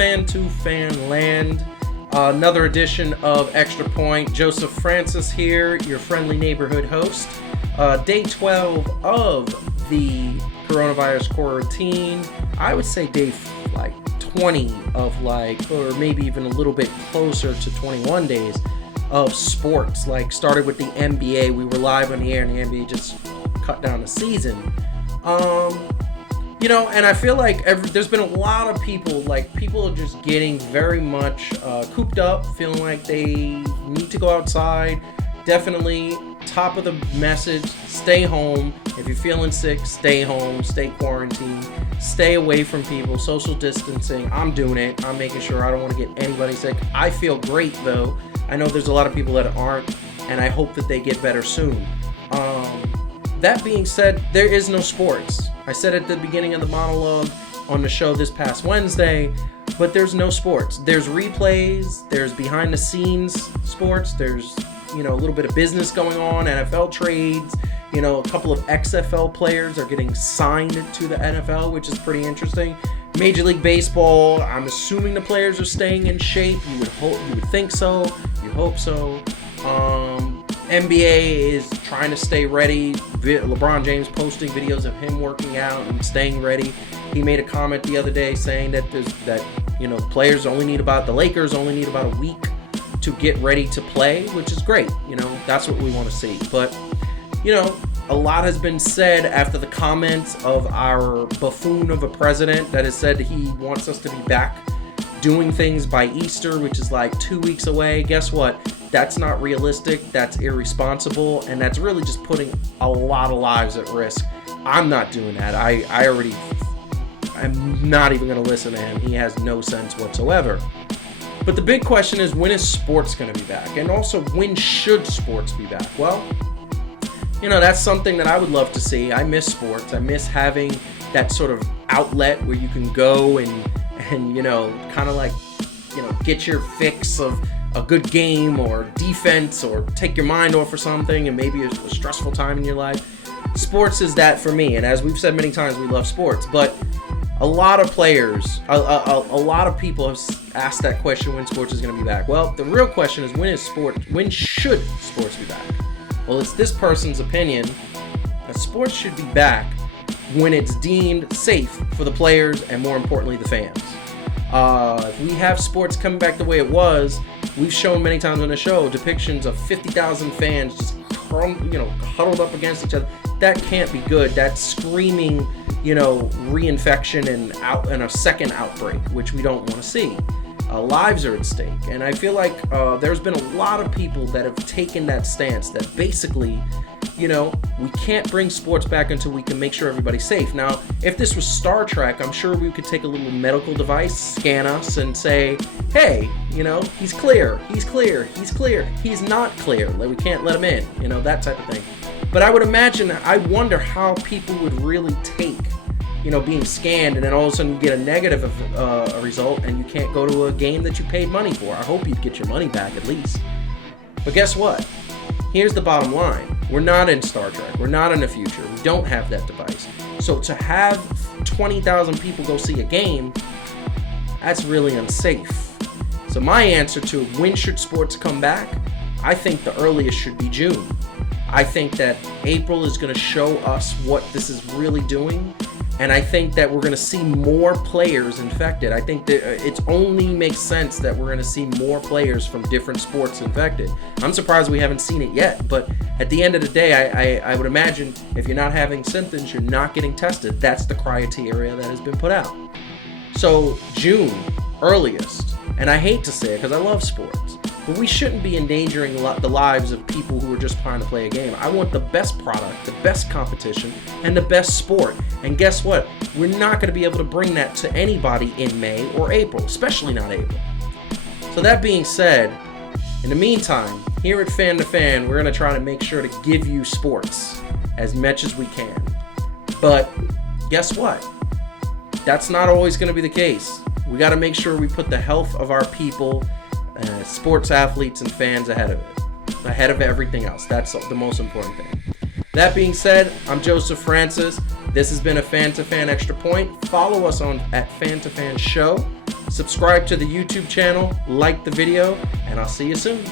fan to fan land. Another edition of Extra Point. Joseph Francis here, your friendly neighborhood host. Day 12 of the coronavirus quarantine. I would say day 20 of or maybe even a little bit closer to 21 days of sports. Started with the NBA. We were live on the air and the NBA just cut down the season. And I feel like there's been a lot of people are just getting very much cooped up, feeling like they need to go outside. Definitely top of the message, stay home. If you're feeling sick, stay home, stay quarantined, stay away from people, social distancing. I'm doing it. I'm making sure I don't want to get anybody sick. I feel great though. I know there's a lot of people that aren't, and I hope that they get better soon. That being said, there is no sports. I said at the beginning of the monologue on the show this past Wednesday, but there's no sports. There's replays, there's behind the scenes sports, there's, a little bit of business going on, NFL trades, a couple of XFL players are getting signed to the NFL, which is pretty interesting. Major League Baseball, I'm assuming the players are staying in shape. You would think so. You hope so. NBA is trying to stay ready. LeBron James posting videos of him working out and staying ready. He made a comment the other day saying that players the Lakers only need about a week to get ready to play, which is great. That's what we want to see. But, a lot has been said after the comments of our buffoon of a president that has said he wants us to be back doing things by Easter, which is 2 weeks away. Guess what? That's not realistic. That's irresponsible. And that's really just putting a lot of lives at risk. I'm not doing that. I'm not even going to listen to him. He has no sense whatsoever. But the big question is, when is sports going to be back? And also, when should sports be back? Well, that's something that I would love to see. I miss sports. I miss having that sort of outlet where you can go and get your fix of a good game or defense or take your mind off for something and maybe a stressful time in your life. Sports is that for me. And as we've said many times, we love sports. But a lot of players, a lot of people have asked that question, when sports is going to be back. Well, the real question is, when should sports be back? Well, it's this person's opinion that sports should be back when it's deemed safe for the players and, more importantly, the fans. If we have sports coming back the way it was, we've shown many times on the show depictions of 50,000 fans just huddled up against each other. That can't be good. That's screaming, reinfection and a second outbreak, which we don't want to see. Lives are at stake, and I feel like there's been a lot of people that have taken that stance that basically, we can't bring sports back until we can make sure everybody's safe. Now, if this was Star Trek, I'm sure we could take a little medical device, scan us, and say, hey, he's clear, he's clear, he's clear, he's not clear, we can't let him in, that type of thing. But I wonder how people would really take being scanned, and then all of a sudden you get a negative result and you can't go to a game that you paid money for. I hope you'd get your money back at least. But guess what? Here's the bottom line. We're not in Star Trek. We're not in the future. We don't have that device. So to have 20,000 people go see a game, that's really unsafe. So my answer to when should sports come back, I think the earliest should be June. I think that April is going to show us what this is really doing. And I think that we're going to see more players infected. I think that it only makes sense that we're going to see more players from different sports infected. I'm surprised we haven't seen it yet, but at the end of the day, I would imagine if you're not having symptoms, you're not getting tested. That's the criteria that has been put out. So June, earliest. And I hate to say it because I love sports, but we shouldn't be endangering the lives of people who are just trying to play a game. I want the best product, the best competition, and the best sport. And guess what? We're not going to be able to bring that to anybody in May or April, especially not April. So that being said, in the meantime, here at Fan to Fan, we're going to try to make sure to give you sports as much as we can. But guess what? That's not always going to be the case. We got to make sure we put the health of our people, sports athletes and fans ahead of everything else. That's the most important thing. That being said, I'm Joseph Francis. This has been a Fan to Fan Extra Point. Follow us at Fan to Fan Show Subscribe to the YouTube channel, like the video, and I'll see you soon.